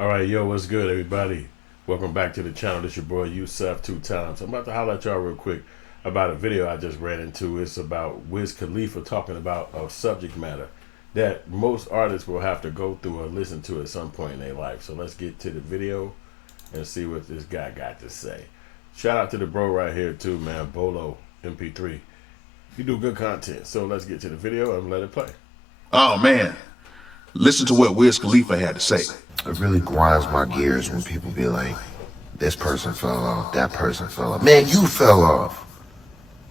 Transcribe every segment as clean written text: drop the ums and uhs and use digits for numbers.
All right, yo, what's good, everybody? Welcome back to the channel. This your boy Yusef Two Times. I'm about to holler at y'all real quick about a video I just ran into. It's about Wiz Khalifa talking about a subject matter that most artists will have to go through or listen to at some point in their life. So let's get to the video and see what this guy got to say. Shout out to the bro right here too, man. Bolo MP3. You do good content. So let's get to the video and let it play. Oh man, listen to what Wiz Khalifa had to say. It really grinds my gears when people be like, this person fell off, that person fell off. Man, you fell off.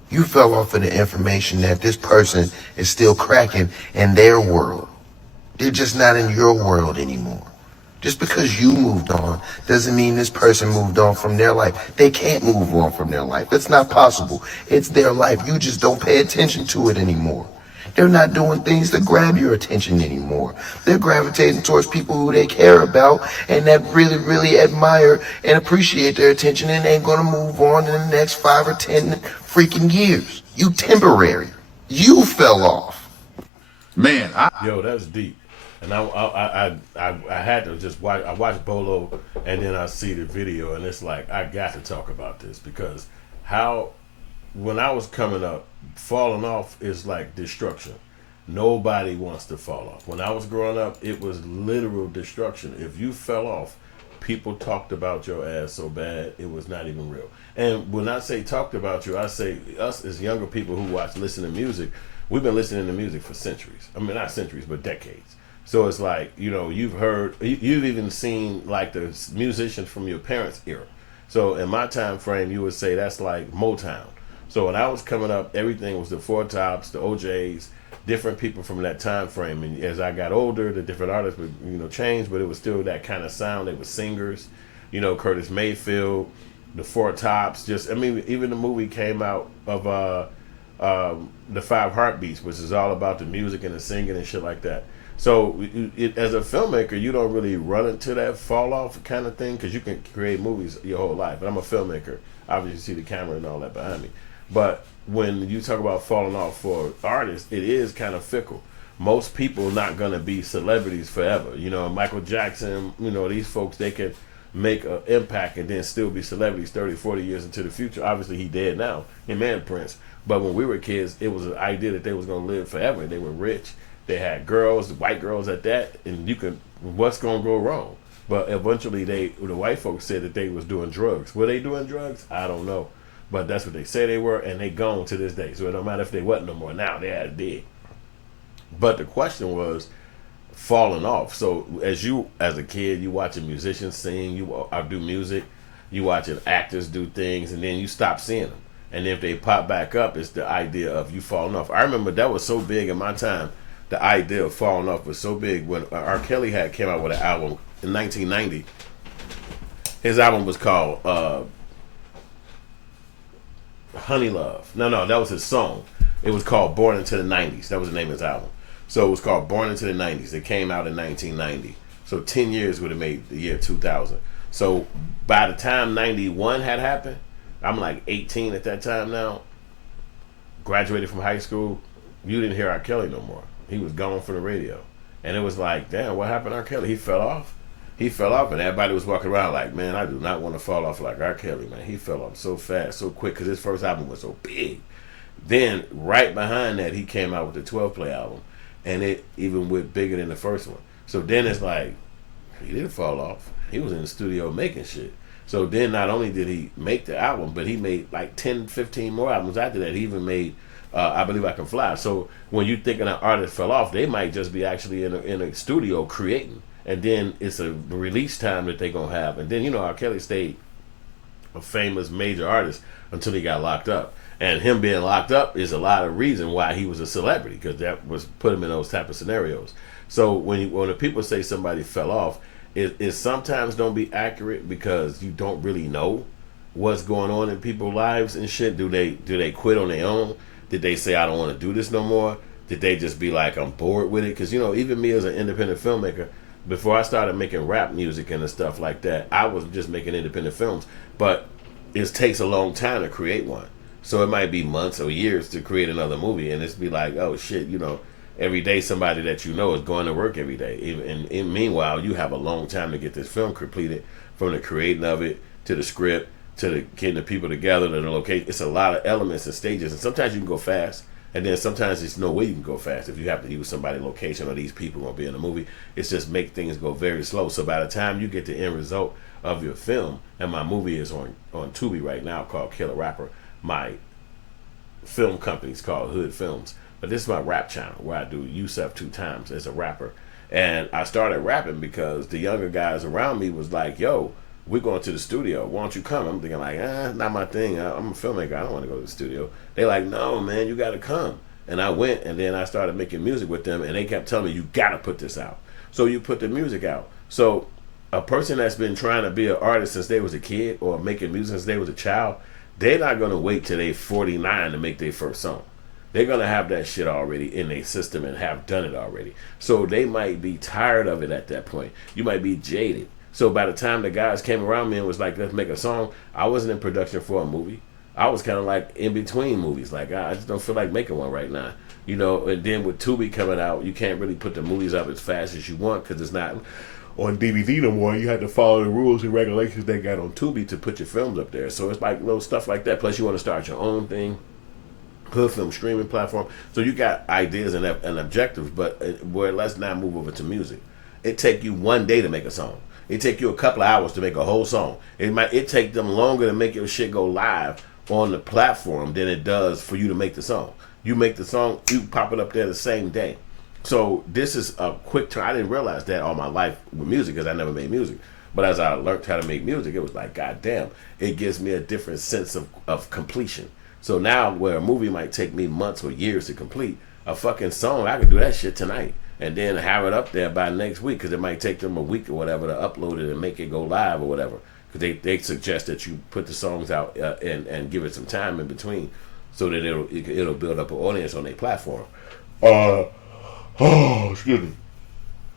You fell off of the information that this person is still cracking in their world. They're just not in your world anymore. Just because you moved on doesn't mean this person moved on from their life. They can't move on from their life. It's not possible. It's their life. You just don't pay attention to it anymore. They're not doing things to grab your attention anymore. They're gravitating towards people who they care about and that really, really admire and appreciate their attention and ain't gonna move on in the next 5 or 10 freaking years. You temporary. You fell off. Man, Yo, that's deep. And I had to just watch. I watched Bolo, and then I see the video, and it's like I got to talk about this because how when I was coming up, falling off is like destruction. Nobody wants to fall off. When I was growing up, it was literal destruction. If you fell off, people talked about your ass so bad it was not even real. And when I say talked about you, I say us as younger people who listen to music. We've been listening to music for centuries. I mean, not centuries, but decades. So it's like, you know, you've even seen like the musicians from your parents' era. So in my time frame, you would say that's like Motown. So when I was coming up, everything was the Four Tops, the OJs, different people from that time frame. And as I got older, the different artists would, change, but it was still that kind of sound. They were singers, Curtis Mayfield, the Four Tops. Even the movie came out of the Five Heartbeats, which is all about the music and the singing and shit like that. So as a filmmaker, you don't really run into that fall off kind of thing because you can create movies your whole life. And I'm a filmmaker. Obviously, you see the camera and all that behind me. But when you talk about falling off for artists, it is kind of fickle. Most people not going to be celebrities forever. Michael Jackson, these folks, they can make an impact and then still be celebrities 30, 40 years into the future. Obviously, he dead now. Him and Prince. But when we were kids, it was an idea that they was going to live forever. They were rich. They had girls, white girls at that, and what's going to go wrong? But eventually, the white folks said that they was doing drugs. Were they doing drugs? I don't know. But that's what they say they were, and they gone to this day. So it don't matter if they wasn't no more. Now they had dead. But the question was falling off. So as a kid, you watching musicians sing, you do music, you watching actors do things, and then you stop seeing them. And then if they pop back up, it's the idea of you falling off. I remember that was so big in my time. The idea of falling off was so big when R. Kelly came out with an album in 1990. His album was called Honey Love. No, that was his song. It was called Born into the 90s. That was the name of his album. So it was called Born into the 90s. It came out in 1990. So 10 years would have made the year 2000. So by the time 91 had happened, I'm like 18 at that time now. Graduated from high school. You didn't hear R. Kelly no more. He was gone from the radio. And it was like, damn, what happened to R. Kelly? He fell off. He fell off, and everybody was walking around like, man, I do not want to fall off like R. Kelly, man. He fell off so fast, so quick, because his first album was so big. Then, right behind that, he came out with the 12-play album, and it even went bigger than the first one. So then it's like, he didn't fall off. He was in the studio making shit. So then not only did he make the album, but he made like 10, 15 more albums after that. He even made I Believe I Can Fly. So when you think an artist fell off, they might just be actually in a studio creating. And then it's a release time that they're going to have. And then, R. Kelly stayed a famous major artist until he got locked up. And him being locked up is a lot of reason why he was a celebrity, because that was put him in those type of scenarios. So when the people say somebody fell off, it sometimes don't be accurate because you don't really know what's going on in people's lives and shit. Do they quit on their own? Did they say, I don't want to do this no more? Did they just be like, I'm bored with it? Because, even me as an independent filmmaker, before I started making rap music and stuff like that, I was just making independent films. But it takes a long time to create one. So it might be months or years to create another movie. And it's be like, oh, shit, every day somebody that you know is going to work every day. And meanwhile, you have a long time to get this film completed, from the creating of it to the script to the getting the people together to the location. It's a lot of elements and stages, and sometimes you can go fast, and then sometimes there's no way you can go fast if you have to use somebody's location or these people gonna be in the movie. It's just make things go very slow. So by the time you get the end result of your film, and my movie is on Tubi right now called Killer Rapper. My film company's called Hood Films, but this is my rap channel where I do Yusef Two Times as a rapper. And I started rapping because the younger guys around me was like, yo, we're going to the studio. Why don't you come? I'm thinking like, not my thing. I'm a filmmaker. I don't want to go to the studio. They like, no, man, you got to come. And I went, and then I started making music with them, and they kept telling me, you got to put this out. So you put the music out. So a person that's been trying to be an artist since they was a kid or making music since they was a child, they're not going to wait till they 49 to make their first song. They're going to have that shit already in their system and have done it already. So they might be tired of it at that point. You might be jaded. So by the time the guys came around me and was like, let's make a song, I wasn't in production for a movie. I was kind of like in between movies. Like, I just don't feel like making one right now. You know, and then with Tubi coming out, you can't really put the movies up as fast as you want because it's not on DVD no more. You have to follow the rules and regulations they got on Tubi to put your films up there. So it's like little stuff like that. Plus you want to start your own thing. Hood film streaming platform. So you got ideas and objectives, but let's now move over to music. It take you one day to make a song. It take you a couple of hours to make a whole song. It take them longer to make your shit go live on the platform than it does for you to make the song. You make the song, you pop it up there the same day. So this is a quick turn. I didn't realize that all my life with music because I never made music. But as I learned how to make music, it was like, God damn, it gives me a different sense of completion. So now where a movie might take me months or years to complete, a fucking song, I could do that shit tonight and then have it up there by next week because it might take them a week or whatever to upload it and make it go live or whatever. Because they suggest that you put the songs out and give it some time in between so that it'll build up an audience on their platform. Excuse me.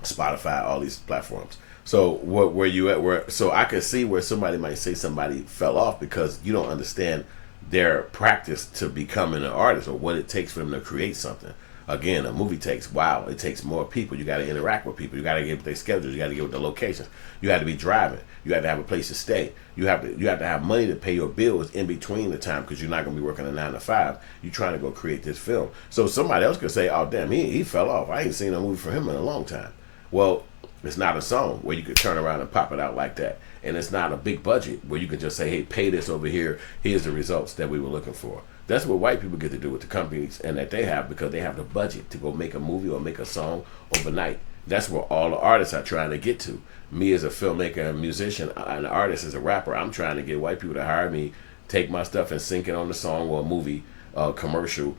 Spotify, all these platforms. So where you at? So I can see where somebody might say somebody fell off because you don't understand their practice to becoming an artist or what it takes for them to create something. Again, a movie takes it takes more people. You got to interact with people. You got to get with their schedules. You got to get with the locations. You have to be driving. You have to have a place to stay. You have to have money to pay your bills in between the time because you're not going to be working a 9 to 5. You're trying to go create this film. So somebody else could say, "Oh damn, he fell off. I ain't seen a movie from him in a long time." Well, it's not a song where you could turn around and pop it out like that. And it's not a big budget where you can just say, hey, pay this over here. Here's the results that we were looking for. That's what white people get to do with the companies and that they have because they have the budget to go make a movie or make a song overnight. That's where all the artists are trying to get to. Me as a filmmaker, a musician, an artist, as a rapper, I'm trying to get white people to hire me, take my stuff and sync it on the song or a movie, commercial,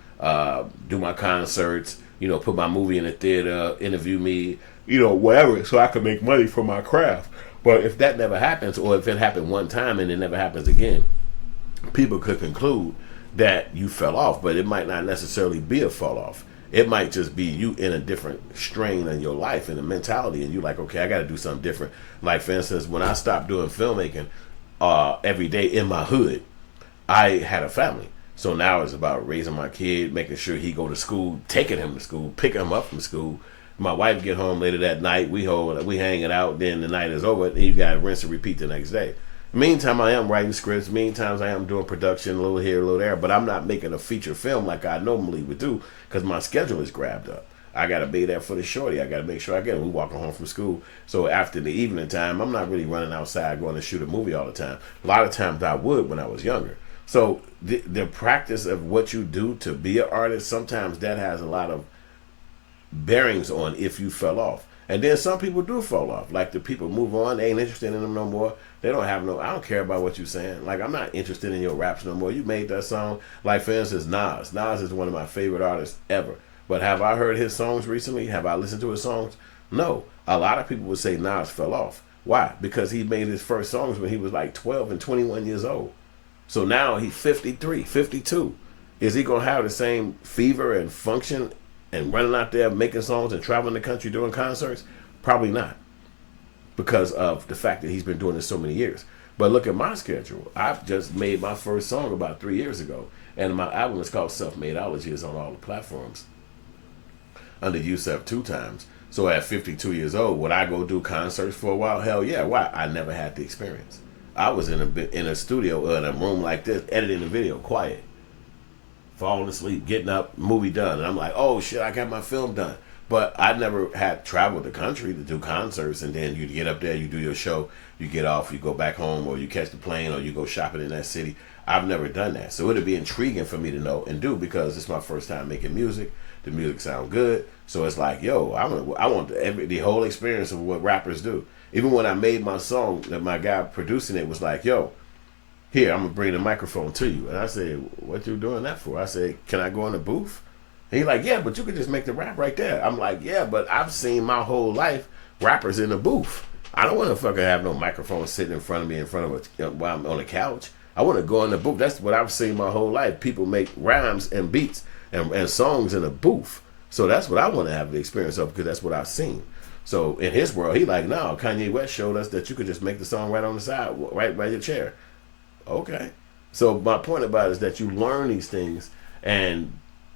do my concerts, put my movie in the theater, interview me, whatever, so I can make money from my craft. But if that never happens, or if it happened one time and it never happens again, people could conclude that you fell off, but it might not necessarily be a fall off. It might just be you in a different strain in your life and the mentality, and you're like, okay, I got to do something different. Like, for instance, when I stopped doing filmmaking every day in my hood, I had a family. So now it's about raising my kid, making sure he go to school, taking him to school, picking him up from school. My wife get home later that night. We hanging out. Then the night is over. And you got to rinse and repeat the next day. Meantime, I am writing scripts. Meantime, I am doing production, a little here, a little there. But I'm not making a feature film like I normally would do because my schedule is grabbed up. I got to be there for the shorty. I got to make sure I get him. We walking home from school. So after the evening time, I'm not really running outside going to shoot a movie all the time. A lot of times I would when I was younger. So the practice of what you do to be an artist, sometimes that has a lot of bearings on if you fell off. And then some people do fall off. Like the people move on, they ain't interested in them no more. They don't have I don't care about what you're saying. Like, I'm not interested in your raps no more. You made that song. Like, for instance, Nas. Nas is one of my favorite artists ever. But have I heard his songs recently? Have I listened to his songs? No. A lot of people would say Nas fell off. Why? Because he made his first songs when he was like 12 and 21 years old. So now he's 53, 52. Is he going to have the same fever and function and running out there making songs and traveling the country doing concerts? Probably not, because of the fact that he's been doing this so many years. But look at my schedule. I've just made my first song about 3 years ago, and my album is called Selfmadeology. It's on all the platforms. under Yusef Two Times. So at 52 years old, would I go do concerts for a while? Hell yeah. Why? I never had the experience. I was in a studio or in a room like this, editing the video, quiet, falling asleep, getting up, movie done, and I'm like, oh shit, I got my film done. But I never had traveled the country to do concerts, and then you get up there, you do your show, you get off, you go back home, or you catch the plane, or you go shopping in that city. I've never done that, so it'd be intriguing for me to know and do because it's my first time making music. The music sound good, so it's like, yo, I want the whole experience of what rappers do. Even when I made my song, that my guy producing it was like, yo, here, I'm gonna bring the microphone to you. And I said, what you doing that for? I said, can I go in the booth? And he's like, yeah, but you could just make the rap right there. I'm like, yeah, but I've seen my whole life rappers in the booth. I don't want to fucking have no microphone sitting in front of me while I'm on the couch. I want to go in the booth. That's what I've seen my whole life. People make rhymes and beats and songs in a booth. So that's what I want to have the experience of because that's what I've seen. So in his world, he like, no, Kanye West showed us that you could just make the song right on the side, right by your chair. Okay. So my point about it is that you learn these things, and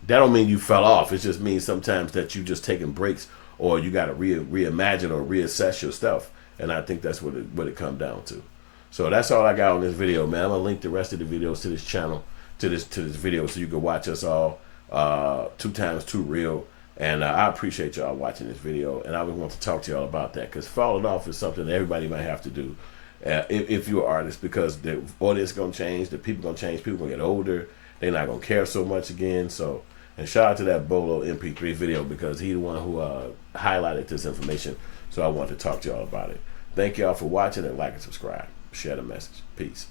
that don't mean you fell off. It just means sometimes that you just taking breaks, or you got to reimagine or reassess your stuff. And I think that's what it comes down to. So that's all I got on this video, man. I'm gonna link the rest of the videos to this channel, to this video, so you can watch us all. 2 times 2 real. And I appreciate y'all watching this video, and I would want to talk to y'all about that because falling off is something that everybody might have to do if you're an artist, because the audience gonna change, the people gonna change, people gonna get older, they're not gonna care so much again. So, and shout out to that Bolo MP3 video because he's the one who highlighted this information, so I want to talk to y'all about it. Thank y'all for watching, and like and subscribe, share the message. Peace.